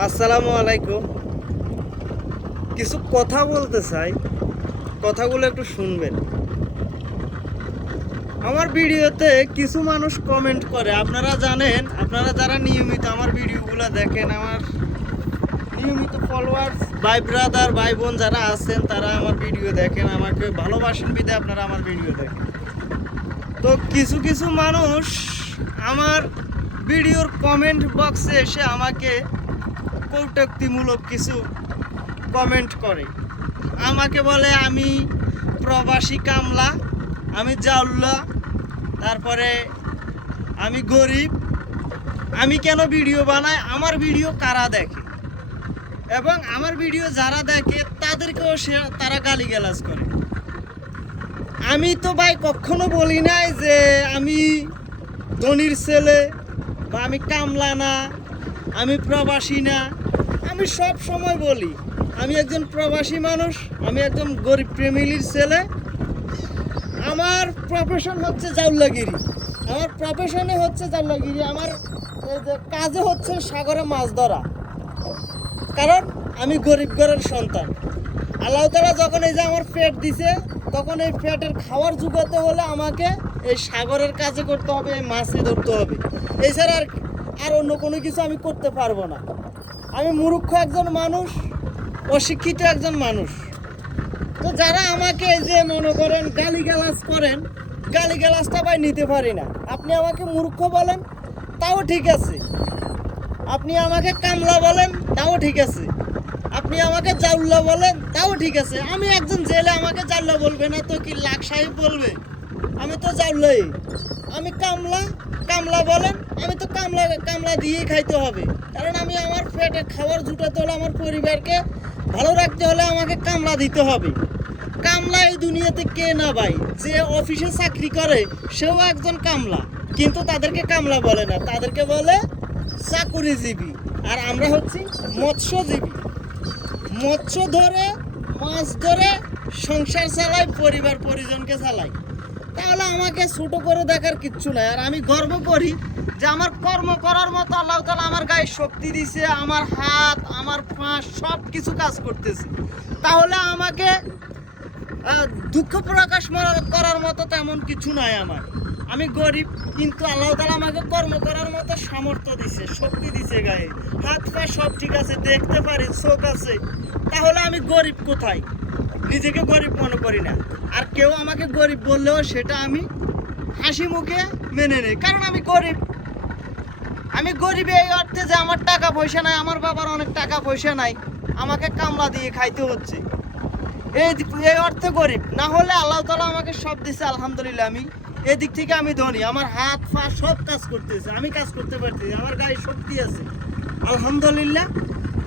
আসসালামু আলাইকুম। কিছু কথা বলতে চাই, কথাগুলো একটু শুনবেন। আমার ভিডিওতে কিছু মানুষ কমেন্ট করে, আপনারা জানেন, আপনারা যারা নিয়মিত আমার ভিডিওগুলো দেখেন, আমার নিয়মিত ফলোয়ার্স ভাই ব্রাদার ভাই বোন যারা আছেন তারা আমার ভিডিও দেখেন, আমাকে ভালোবাসেন বিধে আপনারা আমার ভিডিও দেখেন। তো কিছু কিছু মানুষ আমার ভিডিওর কমেন্ট বক্সে এসে আমাকে কৌতুকমূলক কিছু কমেন্ট করে, আমাকে বলে আমি প্রবাসী কামলা, আমি জাউল্লা, তারপরে আমি গরিব, আমি কেন ভিডিও বানাই, আমার ভিডিও কারা দেখে, এবং আমার ভিডিও যারা দেখে তাদেরকেও তারা গালিগালাজ করে। আমি তো ভাই কখনো বলি নাই যে আমি ধনির ছেলে বা আমি কামলা না, আমি প্রবাসী না। আমি সব সময় বলি আমি একজন প্রবাসী মানুষ, আমি একজন গরিব ফ্যামিলির ছেলে। আমার প্রফেশন হচ্ছে জাউল্লাগিরি, আমার প্রফেশনে হচ্ছে জাউল্লাগিরি, আমার কাজে হচ্ছে সাগরে মাছ ধরা। কারণ আমি গরিব ঘরের সন্তান। আল্লাহ তাআলা যখন এই যে আমার পেট দিছে, তখন এই পেটের খাওয়ার জোগাতে হলে আমাকে এই সাগরের কাজে করতে হবে, এই মাছই ধরতে হবে। এছাড়া আর অন্য কোনো কিছু আমি করতে পারবো না। আমি মূর্খ একজন মানুষ, অশিক্ষিত একজন মানুষ। তো যারা আমাকে এই যে মনে করেন গালিগালাজ করেন, গালিগালাজটা ভাই নিতে পারি না। আপনি আমাকে মূর্খ বলেন তাও ঠিক আছে, আপনি আমাকে কামলা বলেন তাও ঠিক আছে, আপনি আমাকে জাউল্লা বলেন তাও ঠিক আছে। আমি একজন জেলে, আমাকে জাউল্লা বলবে না তো কি লাখ সাহেব বলবে? আমি তো জাউল্লাই। আমি কামলা, কামলা বলেন, আমি তো কামলা দিয়েই খাইতে হবে। কারণ আমি আমার পেটে খাবার জুটাতে হলে, আমার পরিবারকে ভালো রাখতে হলে আমাকে কামলা দিতে হবে। কামলা এই দুনিয়াতে কে না ভাই? যে অফিসে চাকরি করে সেও একজন কামলা, কিন্তু তাদেরকে কামলা বলে না, তাদেরকে বলে চাকুরিজীবী। আর আমরা হচ্ছি মৎস্যজীবী। মৎস্য ধরে, মাছ ধরে সংসার চালাই, পরিবার পরিজনকে চালাই। তাহলে আমাকে ছোট করে দেখার কিচ্ছু নাই। আর আমি গর্ব করি যে আমার কর্ম করার মতো আল্লাহ তাআলা আমার গায়ে শক্তি দিছে, আমার হাত, আমার পাঁচ সব কিছু কাজ করতেছে। তাহলে আমাকে দুঃখ প্রকাশ করার মতো তেমন কিছু নাই আমার। আমি গরিব, কিন্তু আল্লাহ তাআলা আমাকে কর্ম করার মতো সামর্থ্য দিছে, শক্তি দিছে, গায়ে হাত পা সব ঠিক আছে, দেখতে পারি, চোখ আছে। তাহলে আমি গরিব কোথায়? নিজেকে গরিব মনে করি না। আর কেউ আমাকে গরিব বললেও সেটা আমি হাসি মুখে মেনে নেই, কারণ আমি গরিব। আমি গরিব এই অর্থে যে আমার টাকা পয়সা নাই, আমার বাবার অনেক টাকা পয়সা নাই, আমাকে কামলা দিয়ে খাইতে হচ্ছে, এই অর্থে গরিব। না হলে আল্লাহ তাআলা আমাকে সব দিছে, আলহামদুলিল্লাহ। আমি এদিক থেকে আমি ধনী, আমার হাত পা সব কাজ করতেছে, আমি কাজ করতে পারতেছি, আমার গায়ে শক্তি আছে, আলহামদুলিল্লাহ।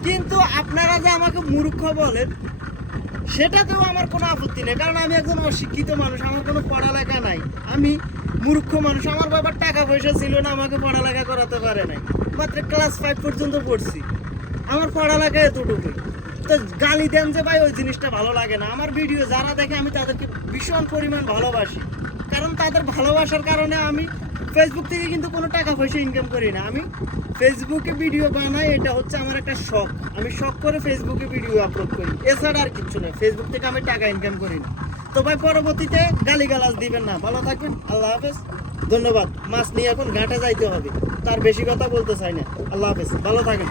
কিন্তু আপনারা যে আমাকে মূর্খ বলেন, সেটাতেও আমার কোনো আপত্তি নেই, কারণ আমি একজন অশিক্ষিত মানুষ, আমার কোনো পড়ালেখা নাই, আমি মূর্খ মানুষ। আমার বাবার টাকা পয়সা ছিল না, আমাকে পড়ালেখা করাতে পারে নাই, মাত্র ক্লাস 5 পর্যন্ত পড়ছি, আমার পড়ালেখা এতটুকুই। তো গালি দেন যে ভাই, ওই জিনিসটা ভালো লাগে না। আমার ভিডিও যারা দেখে আমি তাদেরকে ভীষণ পরিমাণ ভালোবাসি, কারণ তাদের ভালোবাসার কারণে আমি ফেসবুক থেকে কিন্তু কোনো টাকা পয়সা ইনকাম করি না। আমি ফেসবুকে ভিডিও বানাই, এটা হচ্ছে আমার একটা শখ। আমি শখ করে ফেসবুকে ভিডিও আপলোড করি, এছাড়া আর কিচ্ছু নেই। ফেসবুক থেকে আমি টাকা ইনকাম করি না। তো ভাই পরবর্তীতে গালিগালাজ দিবেন না। ভালো থাকবেন, আল্লাহ হাফেজ, ধন্যবাদ। মাছ নিয়ে এখন ঘাটে যাইতে হবে, তার বেশি কথা বলতে চাই না। আল্লাহ হাফেজ, ভালো থাকেন।